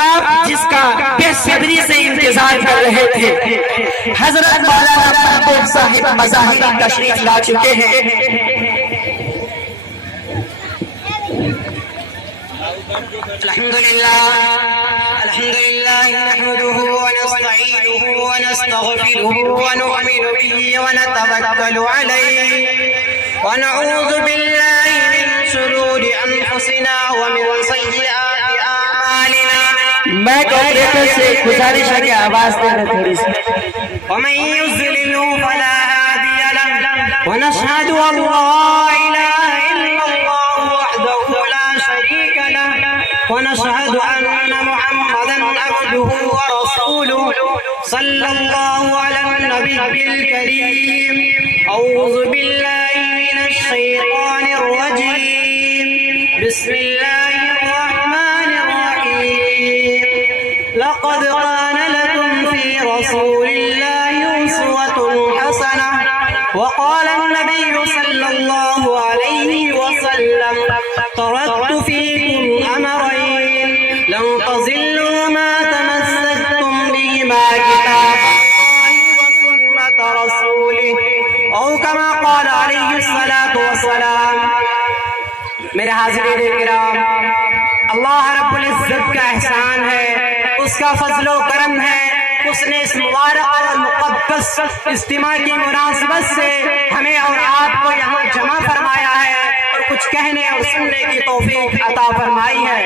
آپ جس کا بے صبری سے انتظار کر رہے تھے، حضرت مولانا محبوب صاحب مظاہری تشریف لا چکے ہیں۔ الحمدللہ نحمده ونستعینه ونستغفره ونؤمن به ونتوکل علیہ ونعوذ باللہ من شرور انفسنا ومن سیئات اعمالنا۔ میں کمپیوٹر سے گزارش ہے کہ آواز دینا تھوڑی سی۔ ومن يضلل فلا هادي له ونشهد ان لا اله الا الله وحده لا شريك له ونشهد ان محمدا عبده ورسوله صلى الله على النبي الكريم۔ اعوذ بالله من الشيطان الرجيم، بسم الله الرحمن الرحيم۔ لقد كان لكم في رسول الله أسوة حسنة، وقال النبي صلى الله عليه وسلم تركت فيكم أمرين لن تضلوا ما تمسكتم بهما كتاب الله وسنة رسوله أو كما قال عليه الصلاة والسلام۔ میرے حاضرین کرام، اللہ رب العزت کا احسان ہے، اس کا فضل و کرم ہے، اس نے اس مبارک اور مقدس اجتماع کی مناسبت سے ہمیں اور آپ کو یہاں جمع فرمایا ہے اور کچھ کہنے اور سننے کی توفیق عطا فرمائی ہے۔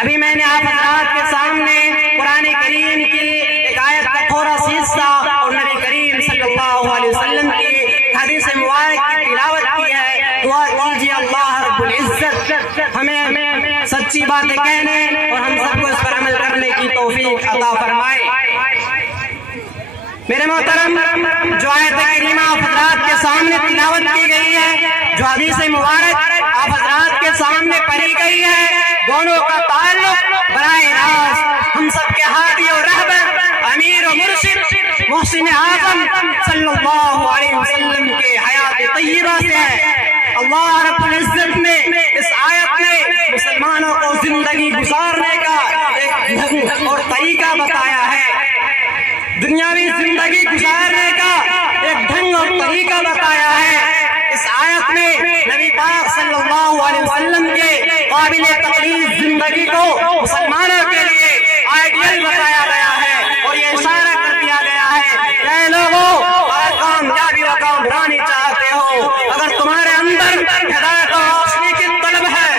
ابھی میں نے آپ حضرات کے سامنے قرآن کریم کی ایک آیت کا تھوڑا سی حصہ اور نبی کریم صلی اللہ علیہ وسلم کی حدیث مبارک کی تلاوت کی ہے۔ دعا کیجیے اللہ رب العزت ہمیں سچی باتیں کہنے اور ہم سب کو اس پر عمل کرنے کی توفیق عطا فرمائے۔ میرے محترم، جو آیت کریمہ آپ حضرات کے سامنے تلاوت کی گئی ہے، جو حدیث مبارک آپ حضرات کے سامنے پڑھی گئی ہے، دونوں کا تعلق براہ راست ہم سب کے ہادی اور رہبر امیر و مرشد محسن اعظم صلی اللہ علیہ وسلم کے حیات طیبہ سے ہے۔ اللہ رب العزت نے اس آیت میں مسلمانوں کو زندگی گزارنے کا ایک ڈھنگ اور طریقہ بتایا ہے، دنیاوی زندگی گزارنے کا ایک ڈھنگ اور طریقہ بتایا ہے۔ اس آیت میں نبی پاک صلی اللہ علیہ وسلم کے قابل تقلید زندگی کو مسلمانوں کے لیے آئیڈیل بتایا گیا ہے اور یہ اشارہ کر دیا گیا ہے کہ اے لوگوں، اگر کامیابی و کامرانی چاہتے ہو، اگر تمہارے اندر ہدایت و روشنی کی طلب ہے،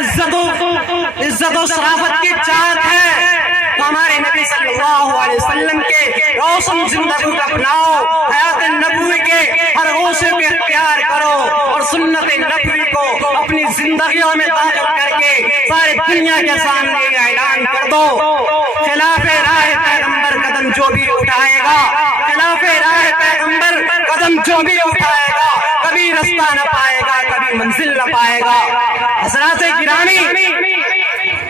عزت و شرافت کی چاہت ہے، تو ہمارے نبی صلی اللہ علیہ وسلم کے روشن زندگی کو اپناؤ، حیات نبوی کے ہر گوشے کو اختیار کرو اور سنت نبوی کو اپنی زندگیوں میں داخل کر کے ساری دنیا کے سامنے اعلان کر دو۔ خلاف راہ پیغمبر قدم جو بھی اٹھائے گا، خلاف راہ پیغمبر قدم جو بھی اٹھائے گا، کبھی رستہ نہ پائے گا، کبھی منزل نہ پائے گا۔ حضرات گرامی،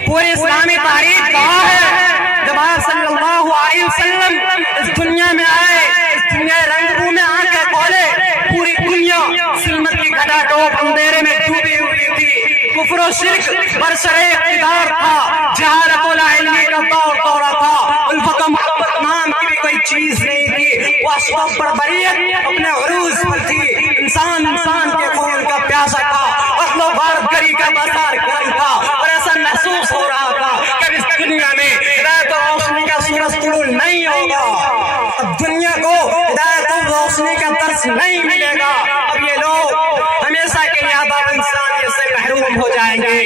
پوری اسلامی تاریخ کہا ہے جب آپ صلی اللہ علیہ وسلم اس دنیا میں آئے، اس دنیا رنگ میں آنکھیں کھولے، پوری دنیا ظلمت کی گھٹا ٹوپ اندھیرے میں ڈوبی ہوئی تھی، کفر و شرک برسر اقتدار تھا، جہالت و لاعلمی کا دورہ تھا، الفت و محبت نام کی بھی کوئی چیز نہیں تھی، وحشت و بربریت اپنے عروج پر تھی، انسان کے خون کا پیاسا تھا، عقل و غارتگری کا بازار گرم تھا اور ایسا محسوس ہو رہا تھا کہ اس دنیا میں ہدایت و روشنی کا سورج طلوع نہیں ہوگا، اب دنیا کو ہدایت و روشنی کا درس نہیں ملے گا، اب یہ لوگ ہمیشہ کے لیے آداب انسانیت سے محروم ہو جائیں گے۔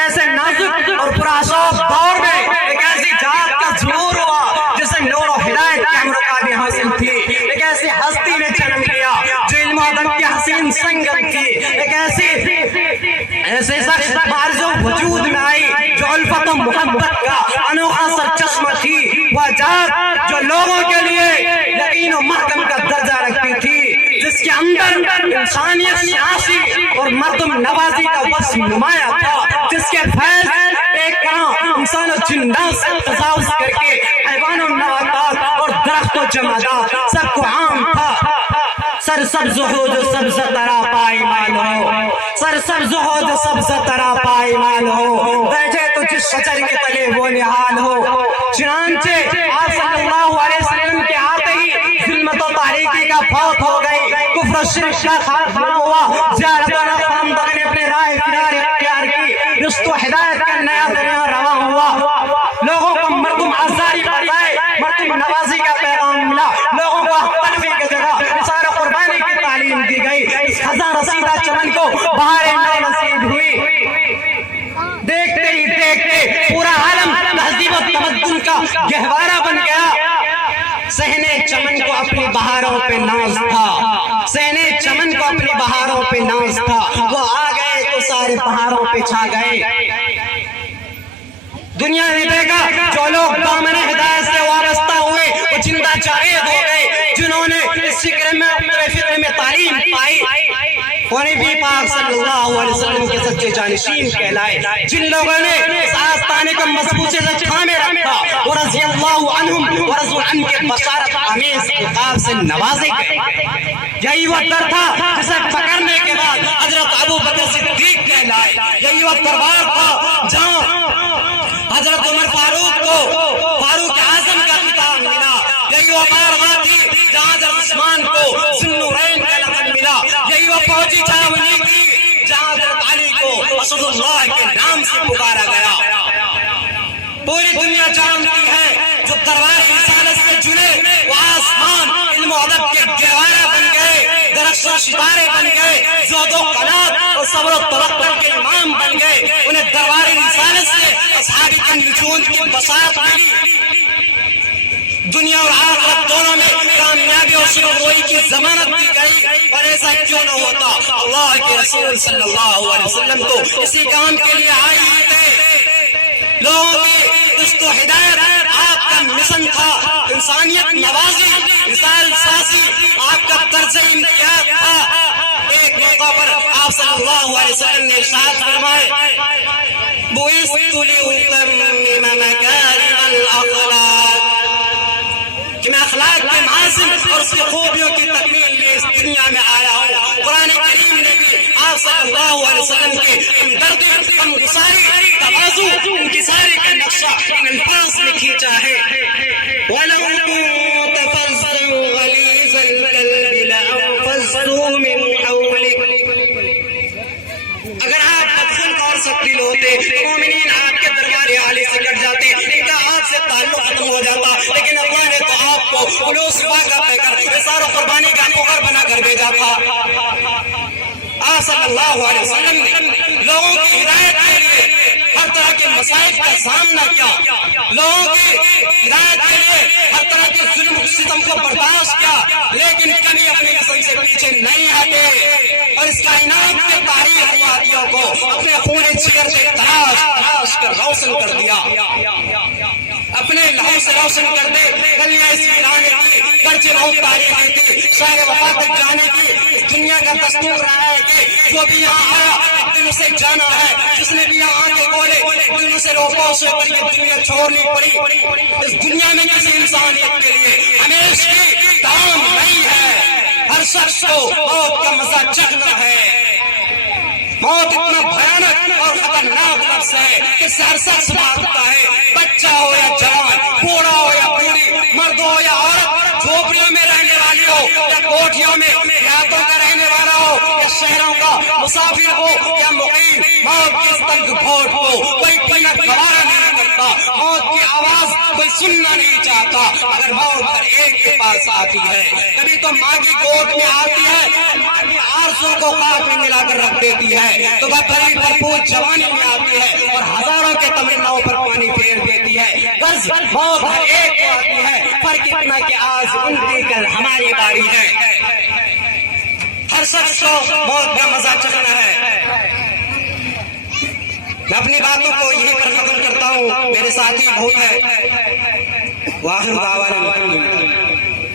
ایسے نازک اور پرآشوب دور میں ایک ایسی ذات کا ظہور ہوا جسے نور و ہدایت کی امرکابی حاصل تھی، ایک ایسی ہستی نے جنم لیا جو علم و ادب کی حسین سنگت تھی، ایک ایسے شخص بارز وجود میں آئی جو الفت و محبت کا انوکھا سرچشمہ تھی، وہ ذات جو لوگوں کے لیے یقین و محکم کا درجہ رکھتی تھی، جس کے اندر انسانیت شناسی اور مردم نوازی کا وصف نمایاں تھا، جس کے فیض ایک طرح انسان و جنات سے تجاوز کر کے حیوان و نباتات اور درخت و جمادات سب کو عام تھا، سرسبز ہو جو سبز ترا پائمال ہو، سرسبز ہو جو سبز ترا پائمال ہو، بیٹھے تو جس شجر کے تلے وہ نہال ہو۔ چنانچہ آپ صلی اللہ علیہ وسلم کے آتے ہی ظلمت و تاریکی کا فوت ہو گئی، کفر و شرک کا خاتمہ ہوا، زیارت و خاندان نے اپنے راہ کنار اختیار کی، رشت و ہدایت کا نیا دنیا رواں ہوا، لوگوں کو مردم آزاری بجائے مردم نوازی کا پیغام ملا، لوگوں کو حق تلفی کی جگہ نثار قربانی کی تعلیم دی گئی، اس خزاں رسیدہ چمن کو بہار نو نصیب ہوئی۔ دیکھتے ہی دیکھتے پورا عالم تہذیب و تمدن کا گہوارہ بن گیا۔ صحنے چمن کو اپنی بہاروں پہ ناز تھا، صحنے چمن کو اپنی بہاروں پہ ناز تھا، وہ آ گئے تو سارے بہاروں پہ چھا گئے۔ دنیا نے دیکھا جو لوگ دامن ہدایت سے وابستہ ہوئے وہ زندہ جاوید ہو گئے، جنہوں نے اس فکر میں تعلیم پائی، وہ نبی پاک صلی اللہ علیہ وسلم کے سچے جانشین کہلائے، جن لوگوں نے اس آستانے کو مضبوطی سے تھامے رکھا، وہ رضی اللہ عنہم ورضوا عنہ کے بشارت آمیز خطاب سے نوازے گئے۔ یہی وہ در تھا جسے پکڑنے کے بعد حضرت ابو بکر صدیق کہلائے، یہی وہ دربار تھا جہاں حضرت عمر فاروق کو فاروق اعظم کا خطاب ملا، یہی وہ بارگاہ تھی جہاں حضرت عثمان کو ذوالنورین کا لقب ملا، یہی وہ فوجی چھاونی تھی جہاں حضرت علی کو اسد اللہ کے نام سے پکارا گیا۔ پوری دنیا جانتی ہے جو دربار رسالت سے جڑے وہ آسمان علم و ادب کے گہوارہ بن گئے، درخشاں ستارے بن گئے، زہد و قناعت اور صبر و توکل کے امام بن گئے، انہیں دربار رسالت سے اصحاب النجوم کی بصارت ملی، دنیا اور آخرت دونوں میں کامیابی اور سرخروئی کی ضمانت دی گئی۔ اور ایسا کیوں نہ ہوتا، اللہ کے رسول صلی اللہ علیہ وسلم تو اسی کام کے لیے آئے ہی تھے، لوگوں کی رشت و ہدایت آپ کا مشن تھا، انسانیت نوازی، مثال سازی آپ کا طرز امتیاز تھا۔ ایک موقع پر آپ صلی اللہ علیہ وسلم نے ارشاد فرمائے، بُعِثْتُ لِأُتَمِّمَ مَكَارِمَ الْأَخْلَاقِ، کہ میں اخلاق کے معاصم اور اس کی خوبیوں کی تکمیل لیے اس دنیا میں آیا ہوں۔ قرآن کریم نے بھی آپ صلی اللہ علیہ وسلم کی ہمدردی، ہمگساری، تواضع، انکساری کا نقشہ ان الفاظ میں کھینچا ہے، وَلَوْ كُنتَ فَظًّا غَلِيظَ الْقَلْبِ لَانفَضُّوا مِنْ حَوْلِكَ، اگر آپ بدخلق اور سختی ہوتے تو مومنین آپ کے دربار عالی سے کٹ جاتے، ان کا آپ سے تعلق ختم ہو جاتا، لیکن اللہ نے تو آپ کو خلوص پاک کر کر اثار و قربانی کا مقر بنا کر بھیجا تھا۔ آپ صلی اللہ علیہ وسلم نے لوگوں کی ہدایت کے لیے ہر طرح کے مسائل کا سامنا کیا، لوگوں کی ہدایت کے لیے ہر طرح کے ظلم و ستم کو برداشت کیا، لیکن کبھی اپنے مشن سے پیچھے نہیں ہٹے، اور اس کائنات کے تاریخ وادیوں کو اپنے خون جگر سے تراش کر روشن کر دیا، اپنے لہو سے روشن کر دے۔ گلیاں اس ویرانے کی گرچہ بہت تاریخی تھی، شہر وفا تک جانے کی دنیا کا دستور رہا ہے کہ جو بھی یہاں آیا ایک دن اسے جانا ہے، جس نے بھی یہاں آ کے بولے ایک دن اسے روپوں سے پر یہ دنیا چھوڑنی پڑی۔ اس دنیا میں کسی انسانیت کے لیے ہمیشہ کی دوام نہیں ہے، ہر شخص کو موت کا مزہ چکھنا ہے۔ موت اتنا بھیانک اور خطرناک لفظ ہے کہ ہر شخص مارتا ہے، بچہ ہو یا جوان، بوڑھا ہو یا بوڑھی، مرد ہو یا عورت، جھوپڑیوں میں رہنے والی ہو یا کوٹھیوں میں دیہاتوں کا رہنے والا ہو یا شہروں کا مسافر ہو یا مقیم، موت کی تنگ گھوٹ کو کوئی پینا گوارا نہیں کرتا، موت کی آواز کوئی سننا نہیں چاہتا۔ اگر موت ہر ایک کے پاس آتی ہے، کبھی تو ماں کی گود میں آتی ہے، ماں کی آرزو کو خاک میں ملا کر رکھ دیتی ہے، تو وہ بھری بھرپور جوانی میں آتی ہے اور ہزاروں کے تمناؤں پر پانی پھیر دیتی ہے۔ غرض موت ہر ایک کو آتی ہے، فرق اتنا کہ آج ان کی کل ہماری باری ہے۔ ہر شخص کو موت کا مزہ چکھنا ہے۔ میں اپنی باتوں کو یہیں پر ختم کرتا ہوں، میرے ساتھی بہت ہے۔ واخر دعوانا